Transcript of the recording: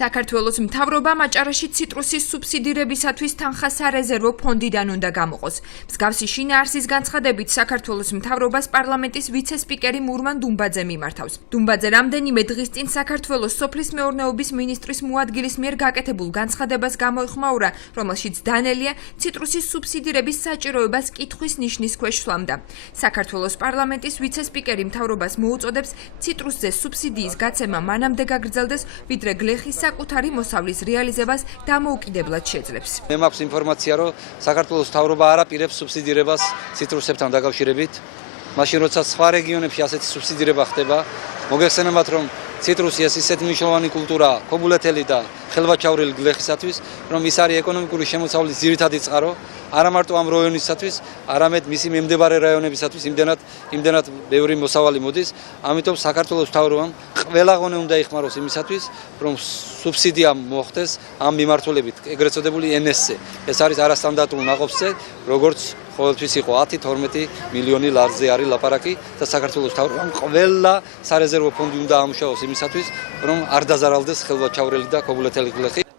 საქართველოს მთავრობამ აჭარაში ციტრუსის სუბსიდირებისათვის თანხა სარეზერვო ფონდიდან უნდა გამოყოს. მსგავსი შინაარსის განცხადებით საქართველოს მთავრობას პარლამენტის ვიცე-სპიკერი მურმან დუმბაძე მიმართავს. დუმბაძე რამდენიმე დღის წინ საქართველოს სოფლის მეურნეობის მინისტრის მოადგილის მიერ გაკეთებულ განცხადებას გამოიხმაურა, რომელშიც დანელია ციტრუსის სუბსიდირების საჭიროებას კითხვის ნიშნის ქვეშ სვამდა. საქართველოს პარლამენტის ვიცე-სპიკერი მთავრობას მოუწოდებს ციტრუსზე სუბსიდიის გაცემა მანამდე გაგრძელდეს, ვიდრე გლეხის საკუთარი მოსავლის რეალიზებას დამოუკიდებლად შეძლებს. მე მაქვს ინფორმაცია, რომ საქართველოს მთავრობა არ აპირებს სუბსიდირებას ციტრუსებთან დაკავშირებით. მაშინ როცა სხვა რეგიონებში ასეთი სუბსიდირება ხდება, მოგეხსენებათ, რომ ციტრუსი ეს ისეთი მნიშვნელოვანი კულტურაა, ქობულეთელი და ხელვაჩავრილი გლეხისათვის, რომ ის არის ეკონომიკური შემოსავლის ძირითადი წყარო, არა მარტო ამ რაიონისათვის, არამედ მისი მიმდებარე რაიონებისათვის იმდენად ბევრი მოსავალი მოდის. ამიტომ საქართველოს მთავრობამ ყველა ღონე უნდა იხმაროს იმისათვის, რომ სუბსიდია მოხდეს ამ მიმართულებით, ეგრეთ წოდებული NS-ზე. ეს არის არასტანდარტულ ნაყოფზე, როგორც ყოველთვის იყო 10-12 მილიონი ლარზე არის ლაპარაკი და საქართველოს მთავრობამ ყველა სარეზერვო ფონდი უნდა ამუშავოს იმისათვის, რომ არ დაზარალდეს ხელვაჩავრელი და ქობულეთელი გლეხი.